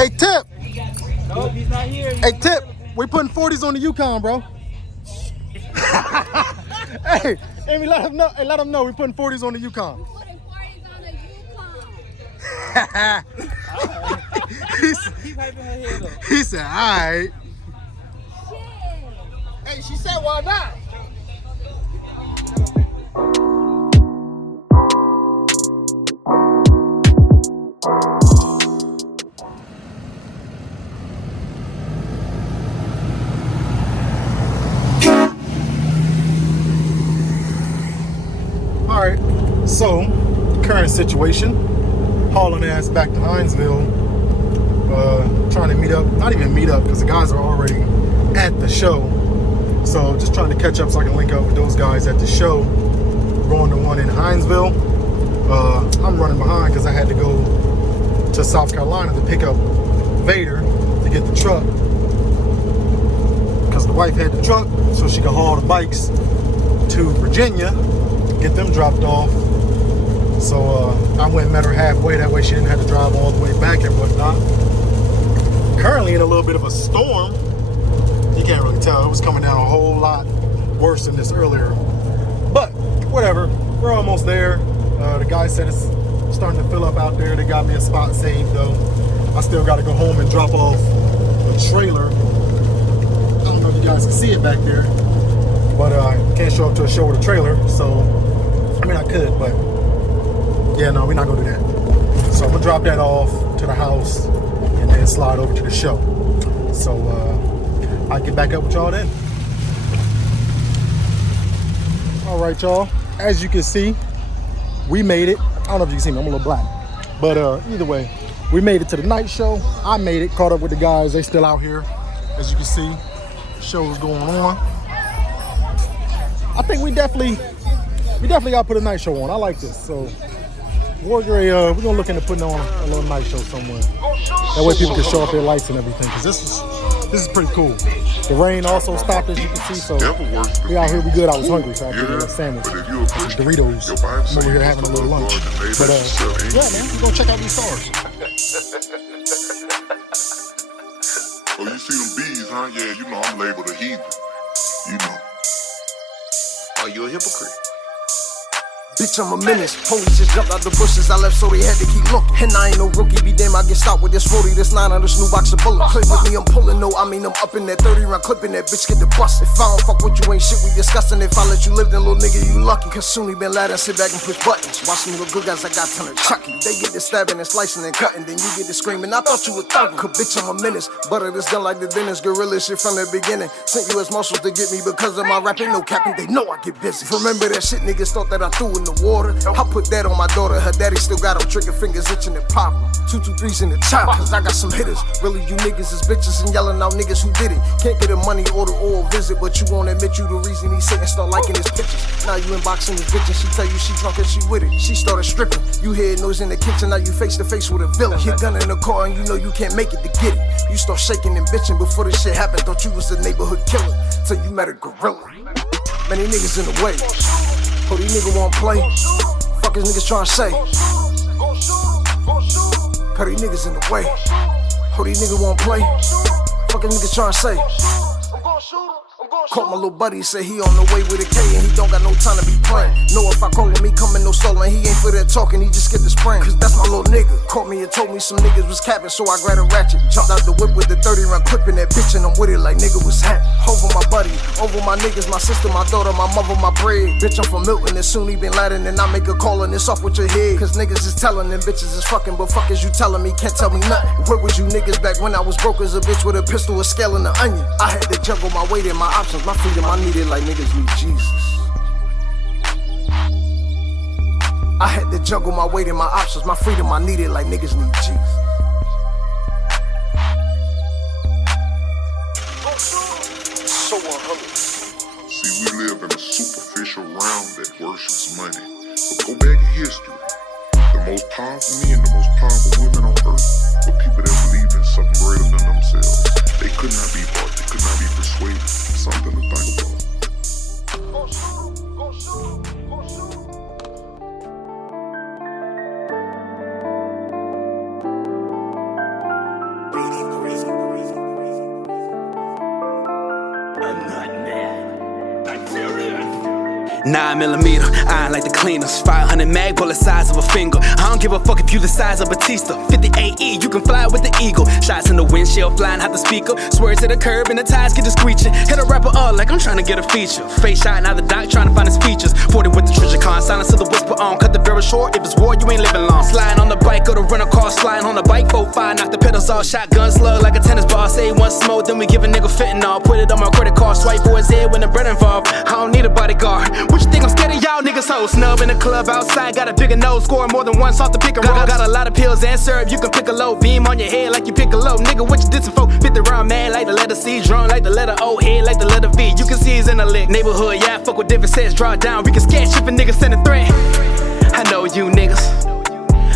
Hey, Tip. No, he's not here. Hey, Tip. We putting 40s on the Yukon, bro. Hey, Amy, let him know. Hey, let him know we putting 40s on the Yukon. Putting 40s on the Yukon. He's hyping her head up. He said, all right. Shit. Hey, she said, why not? All right, so current situation, hauling ass back to Hinesville, trying to meet up, not even meet up because the guys are already at the show. So just trying to catch up so I can link up with those guys at the show. Going to one in Hinesville. I'm running behind because I had to go to South Carolina to pick up Vader to get the truck. Because the wife had the truck so she could haul the bikes to Virginia, get them dropped off. So I went and met her halfway. That way she didn't have to drive all the way back and whatnot. Currently in a little bit of a storm. You can't really tell. It was coming down a whole lot worse than this earlier. But whatever. We're almost there. The guy said it's starting to fill up out there. They got me a spot saved though. I still got to go home and drop off the trailer. I don't know if you guys can see it back there. But I can't show up to a show with a trailer. So, I mean, I could, but yeah, no, we're not gonna do that. So I'm gonna drop that off to the house and then slide over to the show. So I'll get back up with y'all then. All right, y'all. As you can see, we made it. I don't know if you can see me, I'm a little black. But either way, we made it to the night show. I made it, caught up with the guys. They still out here. As you can see, the show's going on. I think we definitely gotta put a night show on. I like this. So we're gonna look into putting on a little night show somewhere. That way people can show off their lights and everything. Cause this is pretty cool. The rain also stopped, as you can see. So we out here, we good. I was hungry, so I put in a sandwich, some Doritos. I'm over here having a little lunch. But yeah, man, we're gonna check out these stars. Oh, you see them bees, huh? Yeah, you know I'm labeled a heathen. You know. Are you a hypocrite? Bitch, I'm a menace. Police just jumped out the bushes. I left, so they had to keep looking. And I ain't no rookie. Be damn, I get stopped with this 40, this 900 new box of bullets. Play with me, I'm pulling. No, I mean, I'm up in that 30 round clipping. That bitch get the bust. If I don't fuck with you, ain't shit we discussing. If I let you live, then little nigga, you lucky. Cause soon he been loud and sit back and push buttons. Watch me look good guys, I got ton of Chucky. They get the stabbing and slicing and cutting. Then you get the screaming. I thought you were thugging. Cause bitch, I'm a menace. Butter this gun like the dentist. Gorilla shit from the beginning. Sent US Marshals to get me because of my rapping. No capping, they know I get busy. Remember that shit niggas thought that I threw in the water. I put that on my daughter, her daddy still got them trigger fingers itching and popping. 223s in the top, cause I got some hitters. Really, you niggas is bitches and yelling out niggas who did it. Can't get a money order or a visit, but you won't admit you the reason he sitting start liking his pictures. Now you inboxing this bitch and she tell you she drunk and she with it. She started stripping. You hear noise in the kitchen, now you face to face with a villain. Hit gun in the car and you know you can't make it to get it. You start shaking and bitching before this shit happened. Thought you was a neighborhood killer till you met a gorilla. Many niggas in the way. Oh, these niggas won't play. Fuck is niggas tryna say? Cause these niggas in the way. Oh, these niggas won't play. Fuck is niggas tryna say? Caught my little buddy, said he on the way with a K and he don't got no time to be playing. Know if I call him, he coming no stolen. He ain't for that talking, he just get the spring. Cause that's my little nigga. Caught me and told me some niggas was capping, so I grabbed a ratchet. Jumped out the whip with the 30 round clip in that bitch and I'm with it like nigga was happy. Over my buddy, over my niggas, my sister, my daughter, my mother, my bread. Bitch, I'm from Milton and soon he been Latin and I make a call and it's off with your head. Cause niggas is telling them bitches is fucking, but fuck is you telling me, can't tell me nothing. Where was you niggas back when I was broke as a bitch with a pistol, a scale and an onion? I had to juggle my weight and my options, my freedom I needed like niggas need Jesus. I had to juggle my weight and my options, my freedom I needed like niggas need Jesus. So 100. See, we live in a superficial realm that worships money. But go back in history. The most powerful men, the most powerful women on earth were people that believed in something greater than themselves. They could not be bought, they could not be persuaded. Something to think about. 9mm, iron like the cleaners. 500 mag, bullet size of a finger. I don't give a fuck if you the size of Batista. 58E, you can fly with the eagle. Shots in the windshield, flying out the speaker. Swear to the curb and the tires get to screeching. Hit a rapper up like I'm trying to get a feature. Face shot out the dock, trying to find his features. 40 with the treasure con, silence of the whisper on. Cut the barrel short, if it's war, you ain't living long. Sliding on the bike or the rental car, sliding on the bike. 4-5, knock the pedals off, shotgun slug like a tennis ball. Say one smoke, then we give a nigga fentanyl. Put it on my credit card, swipe for his head when the bread involved. I don't need a bodyguard. What you think I'm scared of y'all niggas? So snub in the club outside, got a bigger nose, scoring more than once off the pick and roll. Got a lot of pills and syrup, you can pick a low. Beam on your head like you pick a low. Nigga, what you did some folk? 50 round man like the letter C, drunk like the letter O, head like the letter V. You can see he's in the lick. Neighborhood, yeah, I fuck with different sets, draw down. We can sketch if a nigga send a threat. I know you niggas.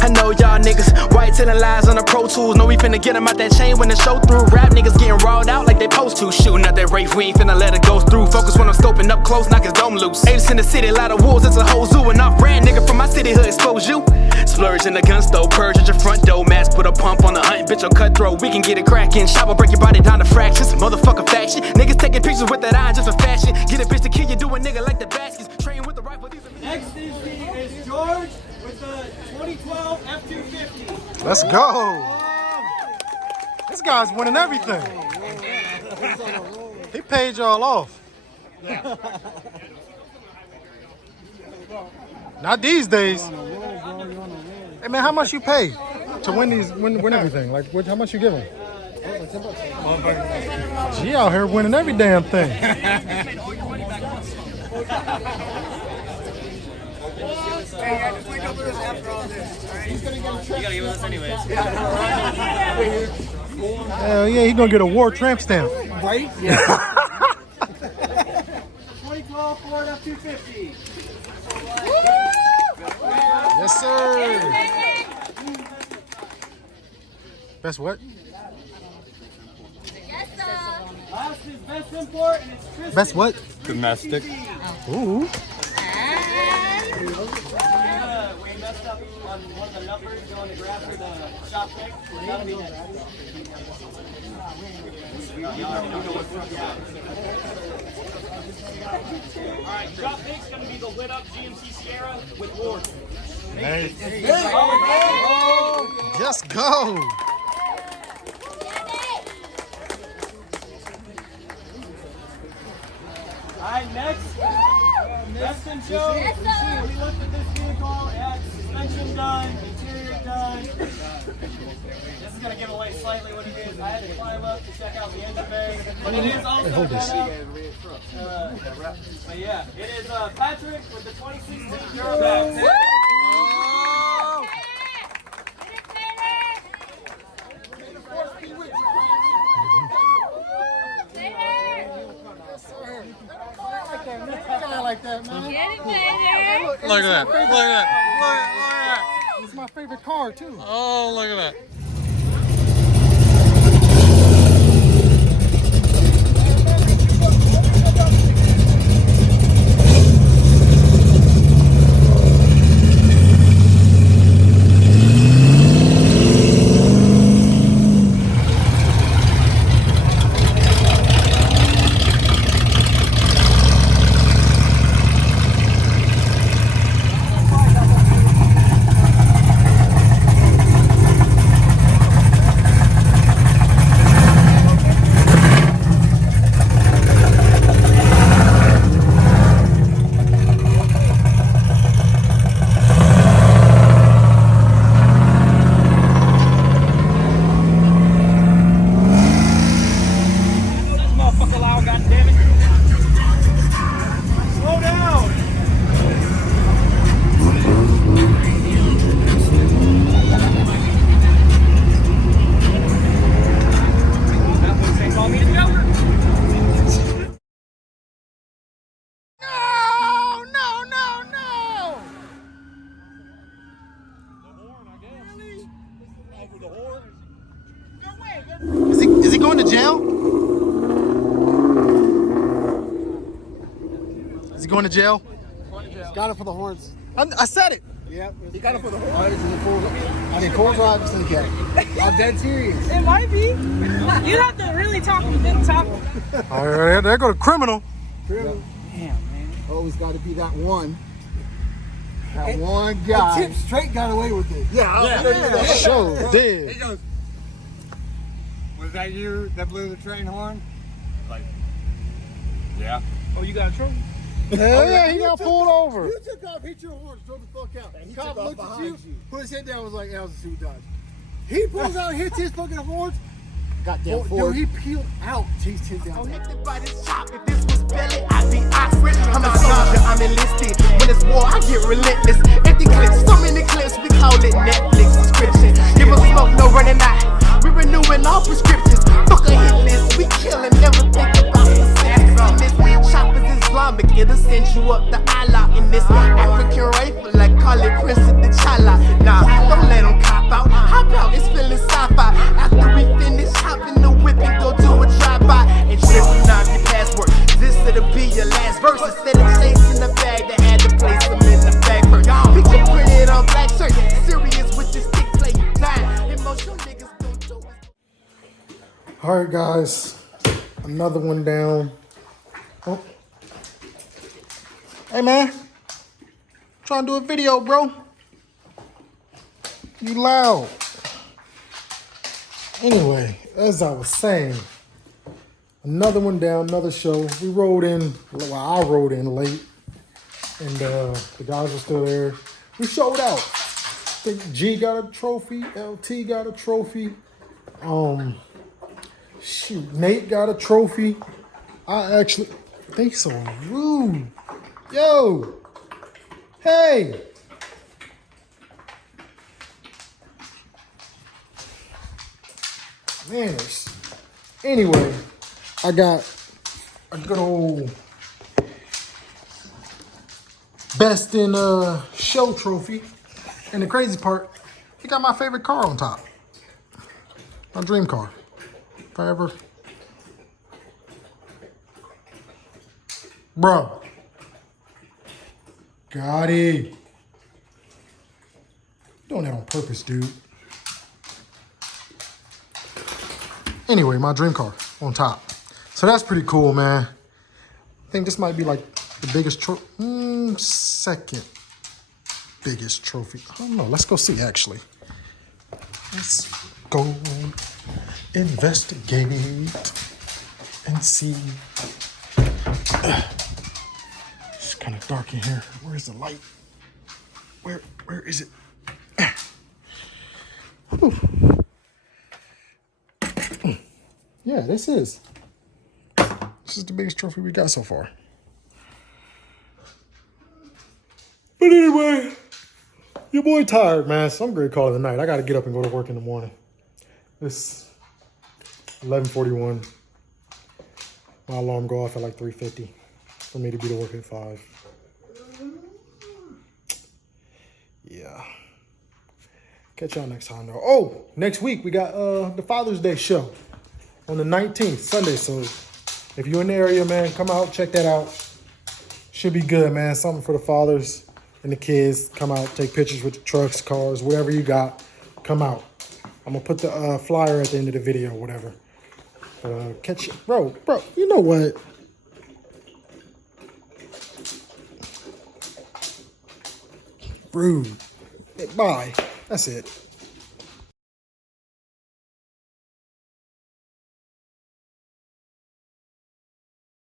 I know y'all niggas, white telling lies on the Pro Tools. Know we finna get them out that chain when the show through. Rap niggas getting rawed out like they supposed to. Shooting out that rafe, we ain't finna let it go through. Focus when I'm scoping up close, knock his dome loose. Apes in the city, a lot of wolves, it's a whole zoo. And off brand nigga from my city hood expose you. Splurge in the gun store, purge at your front door. Mask put a pump on the hunt, bitch on cutthroat. We can get it cracking, shop will break your body down to fractions. Motherfucker faction, niggas taking pictures with that iron just for fashion. Get a bitch to kill you, do a nigga like the baskets. Train with the rifle, these are Next is George with the 2012 F-250. Let's go. This guy's winning everything. He paid y'all off. Not these days. Hey man, how much you pay to win everything? Like, how much you give him? She out here winning every damn thing. You gotta give us anyways. Hell yeah, he gonna get a war tramp stamp. Right? Yeah. 2012 Ford F-250. Yes, sir. Best what? Last is best import and it's Christmas. Best what? Domestic. Ooh. We messed up on one of the numbers going to grab for the shop pick. That'll be next. Alright, shop pick's gonna be the lit up GMC Sierra with Ward. Hey. Just go. Alright, next. Best in show. We looked at this vehicle, it had suspension done, interior done. This is gonna give away slightly what it is. I had to climb up to check out the engine bay. But it is also hold this. but yeah, it is Patrick with the 2016 Duramax. Like that, man. Get it, baby. Look at that. Look at that. Look at that. It's my favorite car too. Oh, look at that. Is he going to jail? Is he going to jail? Got it for the horns. I said it. Yep. He got it for the horns. I mean, cool drive to the cat. I'm dead serious. It might be. You have to really talk. All right, there go the criminal. Damn, man. Always got to be that one. That one guy. Tip straight got away with it. Yeah. Sure did. He goes, was that you that blew the train horn? Like, yeah. Oh, you got a trophy? Hell yeah, he got pulled over. You took off, hit your horns, drove the fuck out. he Cop took off looked at behind you, you. put his head down, was like, that was a suit dodge. He pulls out, hits his fucking horns. Goddamn Dude, Ford. he peeled out, chased him down. Connected by this chop. If this was belly, I'd be Oxford. I'm a soldier, I'm enlisted. When it's war, I get relentless. Empty clips, so many clips, we call it Netflix subscription. Give us smoke, no running out. We renewing all prescriptions. Fuck a hit list, we killing, never think about the stats on this. Choppers Islamic, it'll send you up the Allah in this African rifle, like call it Prince of the Chala. Nah, don't let them cop out. Hop out, it's feeling sci-fi. After we finish, hop in the whip and go do a drive-by. And trip not your password. This it'll be your last verse. Instead of chasing the bag, they had to place them in the bag first. Picture printed on black shirt. Serious with this stick play. Time. Emotional niggas don't do it. All right, guys. Another one down. Oh. Hey, man. Trying to do a video, bro. You loud. Anyway, as I was saying, another one down, another show. We rode in, well, I rode in late, and the guys were still there. We showed out. I think G got a trophy, LT got a trophy. Shoot, Nate got a trophy. They so rude. Yo, hey. Manners. Anyway, I got a good old best in show trophy. And the crazy part, he got my favorite car on top. My dream car. If I ever. Bro. Got it. Doing that on purpose, dude. Anyway, my dream car on top. So that's pretty cool, man. I think this might be like the biggest trophy. Second biggest trophy. I don't know. Let's go see, actually. Let's go investigate and see. It's kind of dark in here. Where's the light? Where is it? Whew. Yeah, this is the biggest trophy we got so far. But anyway, your boy tired, man. So I'm gonna call it a night. I gotta get up and go to work in the morning. It's 11:41. My alarm go off at like 3:50 for me to be to work at 5. Yeah. Catch y'all next time though. Oh, next week we got the Father's Day show on the 19th, Sunday. So if you're in the area, man, come out, check that out. Should be good, man. Something for the fathers and the kids. Come out, take pictures with the trucks, cars, whatever you got. Come out. I'm gonna put the flyer at the end of the video, whatever. Catch you, bro. You know what? Rude. Bye. That's it.